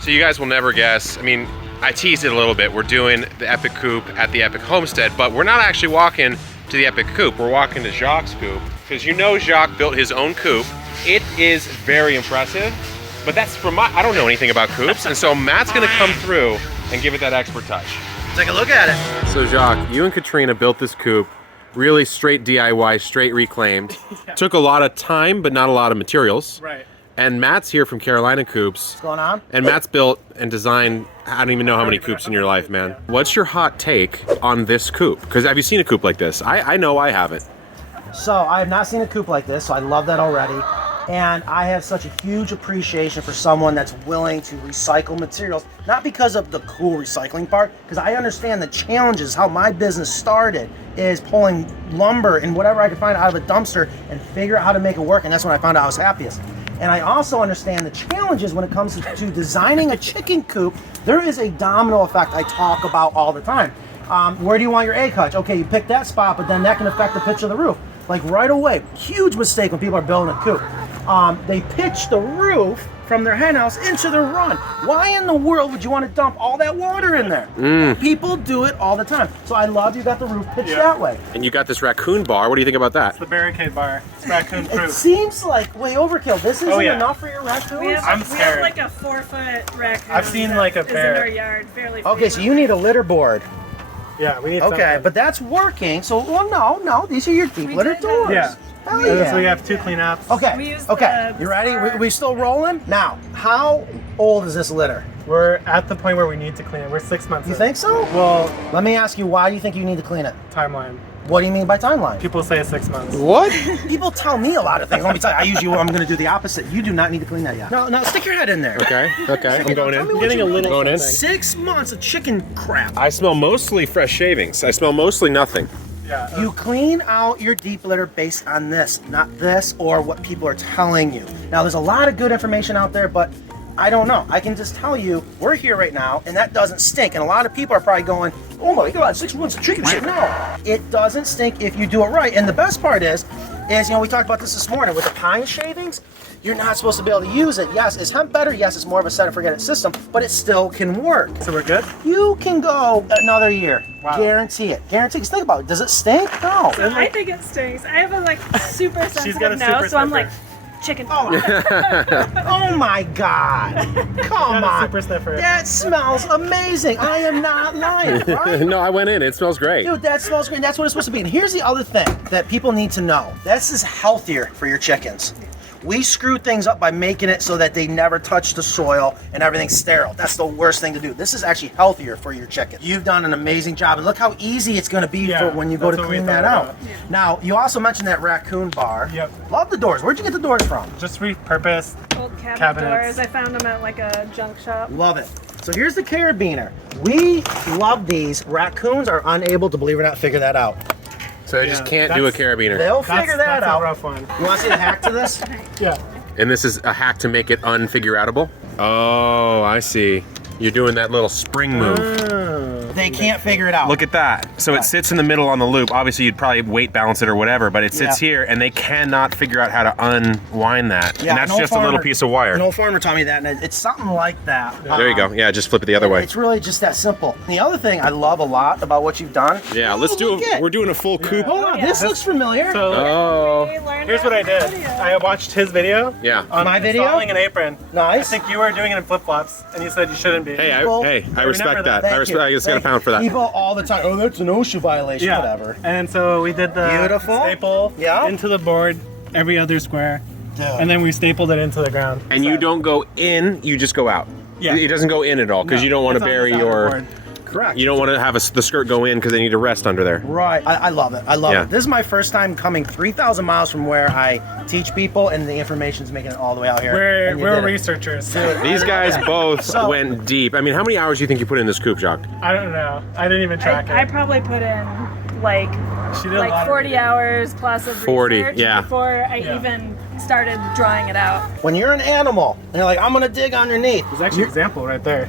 So you guys will never guess. I mean, I teased it a little bit. We're doing the Epic Coop at the Epic Homestead, but we're not actually walking to the Epic Coop. We're walking to Jacques' Coop, because you know Jacques built his own coop. It is very impressive, but that's from I don't know anything about coops, and so Matt's gonna come through and give it that expert touch. Take a look at it. So Jacques, you and Katrina built this coop, really straight DIY, straight reclaimed. Yeah. Took a lot of time, but not a lot of materials. Right. And Matt's here from Carolina Coops. What's going on? And Matt's built and designed, I don't even know how many coops in your life, man. What's your hot take on this coop? Because have you seen a coop like this? I know I haven't. So I have not seen a coop like this, so I love that already. And I have such a huge appreciation for someone that's willing to recycle materials, not because of the cool recycling part, because I understand the challenges. How my business started is pulling lumber and whatever I could find out of a dumpster and figure out how to make it work, and that's when I found out I was happiest. And I also understand the challenges when it comes to designing a chicken coop. There is a domino effect I talk about all the time. Where do you want your egg hutch? Okay, you pick that spot, but then that can affect the pitch of the roof. Like right away, huge mistake when people are building a coop. They pitch the roof from their hen house into their run. Why in the world would you want to dump all that water in there? People do it all the time. So I love you got the roof pitched that way. And you got this raccoon bar. What do you think about that? It's the barricade bar. It's raccoon It proof. seems like way overkill. This isn't enough for your raccoons? We have, I'm we have scared. like a 4-foot raccoon. I've seen like a is in bear. our yard, fairly. Okay, so you need a litter board. Yeah, we need Okay, something. but that's working. So, well, no, these are your deep We litter did doors. Yeah. Hell So yeah. we have 2 cleanups. Okay, We use okay, the you ready? star- We still rolling? Now, how old is this litter? We're at the point where we need to clean it. We're 6 months You in. think so? Well, Let me ask you, why do you think you need to clean it? timeline. What do you mean by timeline? People say 6 months. What? People tell me a lot of things. Let me tell you, I'm going to do the opposite. You do not need to clean that yet. No, stick your head in there. Okay, I'm going Tell me in. what Getting you a really- little Going in. thing. 6 months of chicken crap. I smell mostly fresh shavings. I smell mostly nothing. Yeah. You clean out your deep litter based on this, not this or what people are telling you. Now, there's a lot of good information out there, but I don't know. I can just tell you, we're here right now, and that doesn't stink. And a lot of people are probably going, oh my God, 6 months of chicken shit. No, it doesn't stink if you do it right. And the best part is, we talked about this morning with the pine shavings. You're not supposed to be able to use it. Yes, is hemp better? Yes, it's more of a set and forget it system, but it still can work. So we're good? You can go another year. Wow. Guarantee it. Guarantee it. 'Cause think about it. Does it stink? No. So I think it stinks. I have a super got a sensitive nose, super so I'm sniffer. like chicken. Oh my God. Come Got a on. super sniffer. That smells amazing. I am not lying, right? No, I went in. It smells great. Dude, that smells great. That's what it's supposed to be. And here's the other thing that people need to know. This is healthier for your chickens. We screw things up by making it so that they never touch the soil and everything's sterile. That's the worst thing to do. This is actually healthier for your chickens. You've done an amazing job, and look how easy it's going to be for when you go to that's what we clean that thought out. about. Now, you also mentioned that raccoon bar. Yep. Love the doors. Where'd you get the doors from? Just repurposed. Old cabinet Cabinets. doors. I found them at like a junk shop. Love it. So here's the carabiner. We love these. Raccoons are unable to, believe it or not, figure that out. So I just can't do a carabiner. They'll figure that That's out. a rough one. You want to see the hack to this? Yeah. And this is a hack to make it unfigureoutable? Oh, I see. You're doing that little spring move. They can't figure it out. Look at that. So it sits in the middle on the loop. Obviously, you'd probably weight balance it or whatever, but it sits Yeah. here, and they cannot figure out how to unwind that. Yeah, and that's an old just a little farmer- piece of wire. An old farmer taught me that, and it's something like that. There you go. Yeah, just flip it the other way. It's really just that simple. The other thing I love a lot about what you've done. Yeah, let's do look it. we're doing a full coop. Hold on, this looks familiar. So Oh. We learned here's what I did. I watched his video. Yeah. On My video? installing an apron. Nice. I think you were doing it in flip-flops, and you said you shouldn't be. Hey, People- I remember respect that. that. I respect. I just got a pound for that. People all the time. Oh, that's an OSHA violation. Yeah. Whatever. And so we did the Beautiful. staple Yeah. into the board every other square, Dude. and then we stapled it into the ground. And you don't go in, you just go out. Yeah. It doesn't go in at all because No, you don't want it's to on the bury side of the your. board. Correct. You don't want to have the skirt go in because they need to rest under there. Right. I love it. I love Yeah. it. This is my first time coming 3,000 miles from where I teach people, and the information's making it all the way out here. And you We're did it. researchers. These guys both So- went deep. I mean, how many hours do you think you put in this coop, Jacques? I don't know. I didn't even track I it. probably put in like She did a lot of 40 reading. hours plus of 40, research yeah. before I Yeah. even started drawing it out. When you're an animal, and you're like, I'm gonna dig underneath. There's actually an example right there.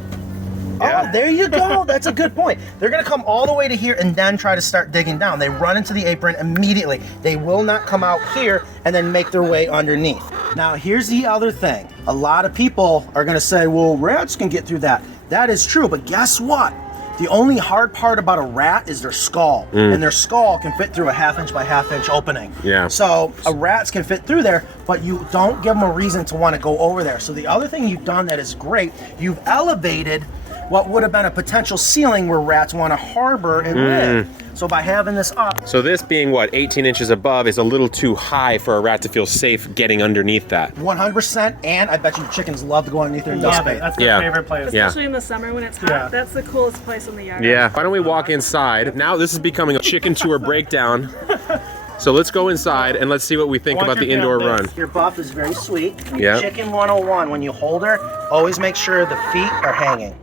Yeah. Oh, there you go. That's a good point. They're going to come all the way to here and then try to start digging down. They run into the apron immediately. They will not come out here and then make their way underneath. Now, here's the other thing. A lot of people are going to say, well, rats can get through that. That is true, but guess what? The only hard part about a rat is their skull, and their skull can fit through a 1/2 inch by 1/2 inch opening. Yeah. So a rats can fit through there, but you don't give them a reason to want to go over there. So the other thing you've done that is great, you've elevated what would have been a potential ceiling where rats want to harbor and live. So by having this up, So this being what, 18 inches above is a little too high for a rat to feel safe getting underneath that. 100%, and I bet you chickens love to go underneath their dust Love it. bait. That's my Yeah. favorite place. Yeah. Especially in the summer when it's hot. Yeah. That's the coolest place in the yard. Yeah. Why don't we walk inside? Now this is becoming a chicken tour breakdown. So let's go inside and let's see what we think Watch about the your indoor tail, run. this. Your buff is very sweet. Yeah. Chicken 101, when you hold her, always make sure the feet are hanging.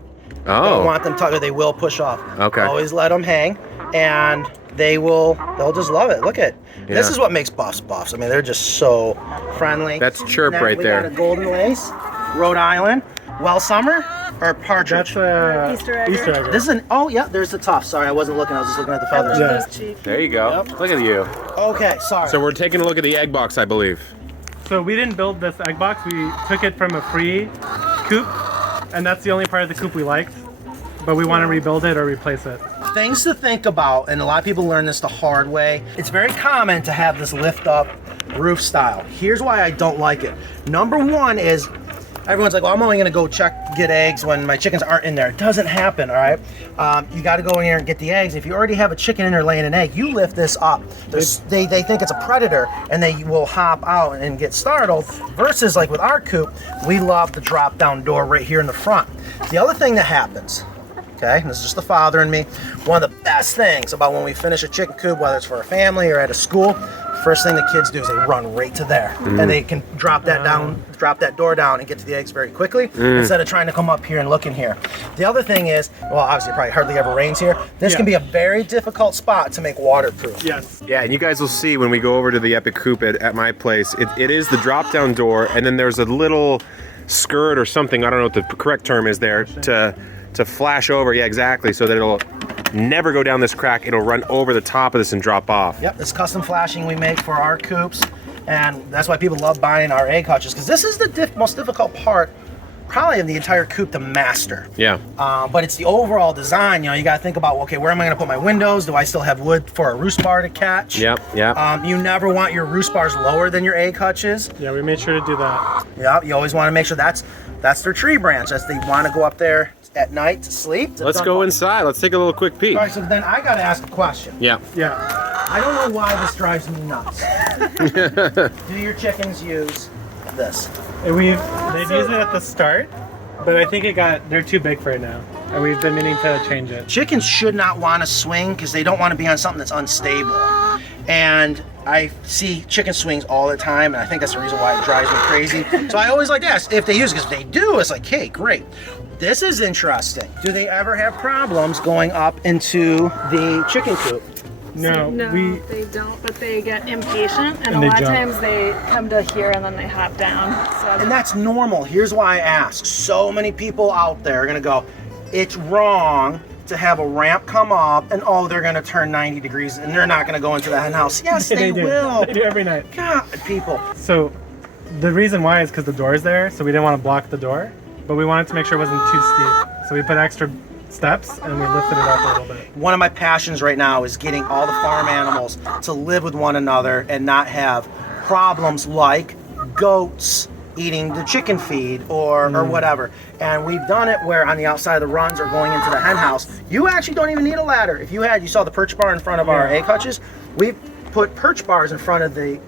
Don't Oh, want them tucked or they will push off. Okay. Always let them hang, and they'll just love it. Look at this Yeah. is what makes buffs buffs. I mean, they're just so friendly. That's chirp Now, right we there. got a golden lace, Rhode Island, well summer, or partridge. That's Easter egg. Easter egg. This is oh yeah, there's the tuft. Sorry, I wasn't looking. I was just looking at the feathers. Yeah. Those cheek. there you go. Look at you. Okay, sorry. So we're taking a look at the egg box, I believe. So we didn't build this egg box. We took it from a free coop, and that's the only part of the coop we liked. But we want to rebuild it or replace it. Things to think about, and a lot of people learn this the hard way. It's very common to have this lift up roof style. Here's why I don't like it. Number one is everyone's like, well, I'm only gonna go get eggs when my chickens aren't in there. It doesn't happen, all right? You gotta go in here and get the eggs. If you already have a chicken in there laying an egg, you lift this up. They think it's a predator and they will hop out and get startled, versus like with our coop, we love the drop down door right here in the front. The other thing that happens, okay, and this is just the father and me, one of the best things about when we finish a chicken coop, whether it's for a family or at a school, first thing the kids do is they run right to there, and they can drop that door down and get to the eggs very quickly, instead of trying to come up here and look in here. The other thing is, well, obviously it probably hardly ever rains here. This can be a very difficult spot to make waterproof. Yes. Yeah, and you guys will see when we go over to the Epic Coop at my place, it is the drop down door, and then there's a little skirt or something, I don't know what the correct term is there, to flash over, yeah, exactly, so that it'll never go down this crack. It'll run over the top of this and drop off. Yep, this custom flashing we make for our coops, and that's why people love buying our egg hutches, because this is the most difficult part, probably of the entire coop to master. Yeah. But it's the overall design. You know, you got to think about, okay, where am I going to put my windows? Do I still have wood for a roost bar to catch? Yep, yep. You never want your roost bars lower than your egg hutches. Yeah, we made sure to do that. Yeah, you always want to make sure that's their tree branch. That's they want to go up there at night to sleep. Let's go inside. Let's take a little quick peek. All right, so then I got to ask a question. Yeah. Yeah. I don't know why this drives me nuts. Do your chickens use this? And they've used it at the start, but I think they're too big for it now. And we've been meaning to change it. Chickens should not want to swing because they don't want to be on something that's unstable. And I see chicken swings all the time, and I think that's the reason why it drives me crazy. So I always like to ask if they use it, because if they do, it's like, hey, great. This is interesting. Do they ever have problems going up into the chicken coop? No, No, they don't, but they get impatient, and a they lot of jump. times they come to here and then they hop down. And So that's normal. Here's why I ask. So many people out there are going to go, it's wrong to have a ramp come up and, oh, they're going to turn 90 degrees and they're not going to go into the hen house. Yes, they do. will. They do every night. God, people. So the reason why is because the door's there, so we didn't want to block the door, but we wanted to make sure it wasn't too steep. So we put extra steps and we lifted it up a little bit. One of my passions right now is getting all the farm animals to live with one another and not have problems like goats eating the chicken feed or whatever. And we've done it where on the outside of the runs or going into the hen house, you actually don't even need a ladder. If you saw the perch bar in front of our egg hutches, we put perch bars in front of the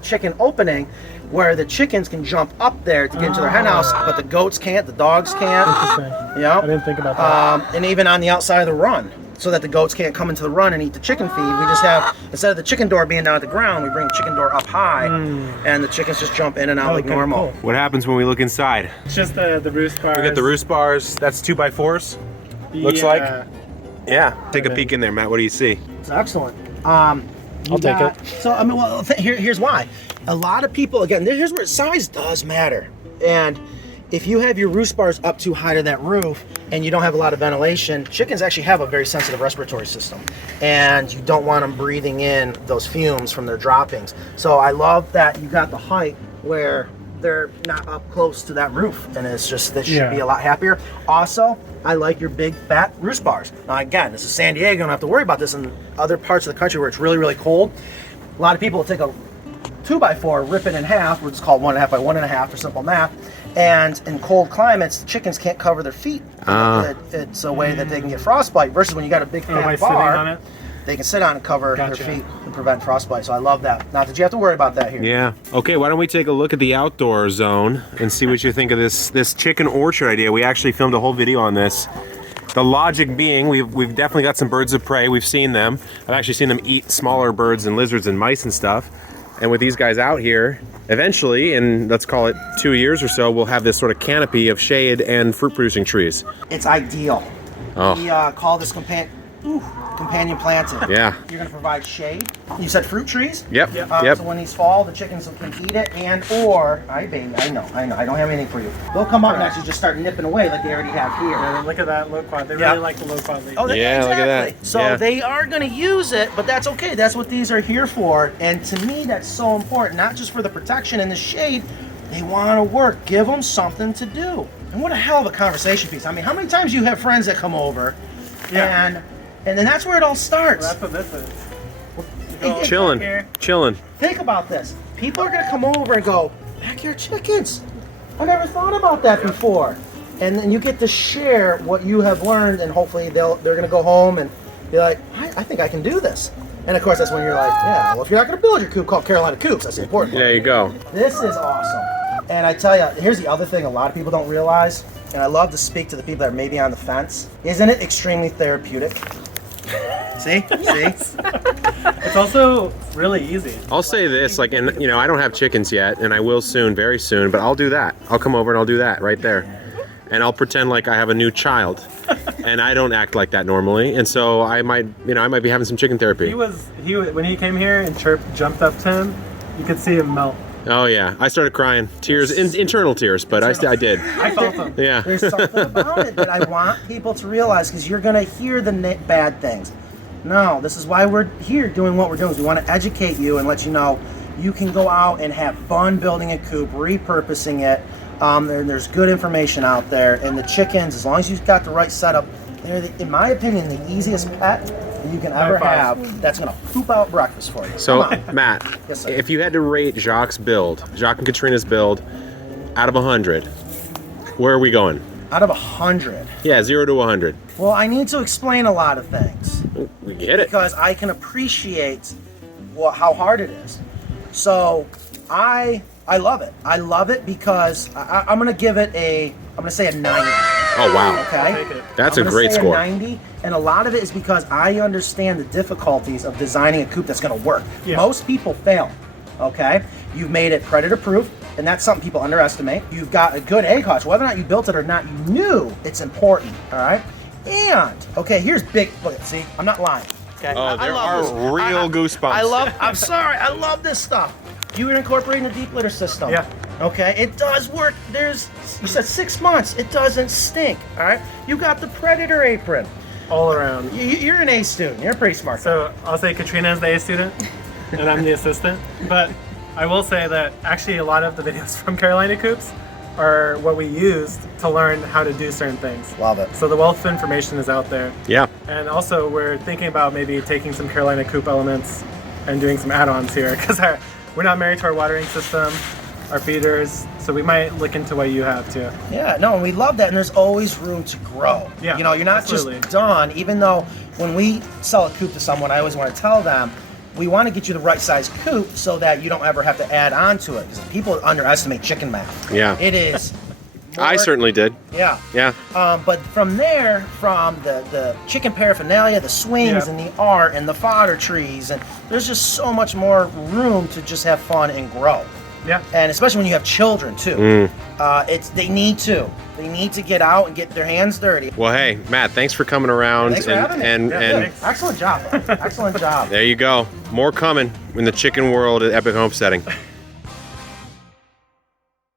chicken opening where the chickens can jump up there to get into their hen house, but the goats can't, the dogs can't. Interesting. Yeah. I didn't think about that. And even on the outside of the run, so that the goats can't come into the run and eat the chicken feed. We just have, instead of the chicken door being down at the ground, we bring the chicken door up high, and the chickens just jump in and out like Okay, normal. cool. What happens when we look inside? It's just the roost bars. We got the roost bars. That's 2x4s. Looks like. Yeah. Take a peek in there, Matt. What do you see? It's excellent. I'll take it. So, I mean, well, here's why. A lot of people, again, here's where size does matter. And if you have your roost bars up too high to that roof, and you don't have a lot of ventilation, chickens actually have a very sensitive respiratory system, and you don't want them breathing in those fumes from their droppings. So I love that you got the height where they're not up close to that roof, and it's just, this should be a lot happier. Also, I like your big fat roost bars. Now again, this is San Diego, you don't have to worry about this in other parts of the country where it's really, really cold. A lot of people will take a 2x4, rip it in half, which is called 1.5 by 1.5 for simple math. And in cold climates, chickens can't cover their feet. It's a way that they can get frostbite. Versus when you got a big fat bar, they can sit on and cover their feet and prevent frostbite. So I love that. Not that you have to worry about that here. Yeah. Okay, why don't we take a look at the outdoor zone and see what you think of this chicken orchard idea. We actually filmed a whole video on this. The logic being, we've definitely got some birds of prey. We've seen them. I've actually seen them eat smaller birds and lizards and mice and stuff. And with these guys out here, eventually, in let's call it 2 years or so, we'll have this sort of canopy of shade and fruit-producing trees. It's ideal. Oh. We call this companion planting. Yeah. You're going to provide shade. You said fruit trees? Yep. So when these fall, the chickens can eat it, and or, I know, I don't have anything for you. They'll come up and actually just start nipping away like they already have here. Yeah, look at that low quad. They really like the low quad leaf. Oh, yeah, exactly. look at that. So they are going to use it, but that's okay. That's what these are here for. And to me, that's so important, not just for the protection and the shade. They want to work. Give them something to do. And what a hell of a conversation piece. I mean, how many times you have friends that come over and then that's where it all starts. Well, that's what this is. Chilling. Think about this. People are going to come over and go, backyard chickens. I never thought about that before. And then you get to share what you have learned, and hopefully they're going to go home and be like, I think I can do this. And of course, that's when you're like, yeah, well, if you're not going to build your coop, call Carolina Coops. That's the important part. There you go. This is awesome. And I tell you, here's the other thing a lot of people don't realize, and I love to speak to the people that are maybe on the fence. Isn't it extremely therapeutic? See? It's also really easy. I'll say this, like, and you know, I don't have chickens yet, and I will soon, very soon, but I'll do that. I'll come over and I'll do that right there. And I'll pretend like I have a new child. And I don't act like that normally. And so I might be having some chicken therapy. When he came here and Chirp jumped up to him, you could see him melt. Oh yeah, I started crying, tears, internal tears, but I did. I felt them. Yeah. There's something about it that I want people to realize, because you're going to hear the bad things. No, this is why we're here doing what we're doing. We want to educate you and let you know you can go out and have fun building a coop, repurposing it. There's good information out there. And the chickens, as long as you've got the right setup, they're, in my opinion, the easiest pet that you can ever have that's going to poop out breakfast for you. So, Matt, Yes, sir. if you had to rate Jacques' build, Jacques and Katrina's build, out of 100, where are we going? Out of 100. Yeah, 0 to 100. Well, I need to explain a lot of things, We get it. because I can appreciate how hard it is. So I love it. I love it because I'm going to give it I'm going to say a 90. Oh, wow. Okay? That's I'm a gonna great say score. 90, and a lot of it is because I understand the difficulties of designing a coop that's going to work. Yeah. Most people fail. Okay? You've made it predator proof, and that's something people underestimate. You've got a good egg hatch. Whether or not you built it or not, you knew it's important. All right? And, okay, here's big. Look, see, I'm not lying. Okay? Oh, there love are this. real goosebumps. I'm sorry, I love this stuff. You were incorporating the deep litter system. Yeah. Okay, it does work. You said 6 months. It doesn't stink. All right. You got the predator apron. All around. You're an A student. You're pretty smart. So I'll say Katrina is the A student, and I'm the assistant. But I will say that actually a lot of the videos from Carolina Coops are what we used to learn how to do certain things. Love it. So the wealth of information is out there. Yeah. And also we're thinking about maybe taking some Carolina Coop elements and doing some add-ons here, because we're not married to our watering system, our feeders, so we might look into what you have too. Yeah, no, and we love that, and there's always room to grow. Yeah, You know, you're not absolutely. just done, even though when we sell a coop to someone, I always want to tell them, we want to get you the right size coop so that you don't ever have to add on to it, because people underestimate chicken math. Yeah. It is. I certainly did. Yeah. Yeah. But from there, from the chicken paraphernalia, the swings, Yeah. and the art, and the fodder trees, and there's just so much more room to just have fun and grow. Yeah. And especially when you have children too, they need to get out and get their hands dirty. Well, hey, Matt, thanks for coming around. Thanks for having me. and thanks. Excellent job. Excellent job. there you go. More coming in the chicken world at Epic Homesteading.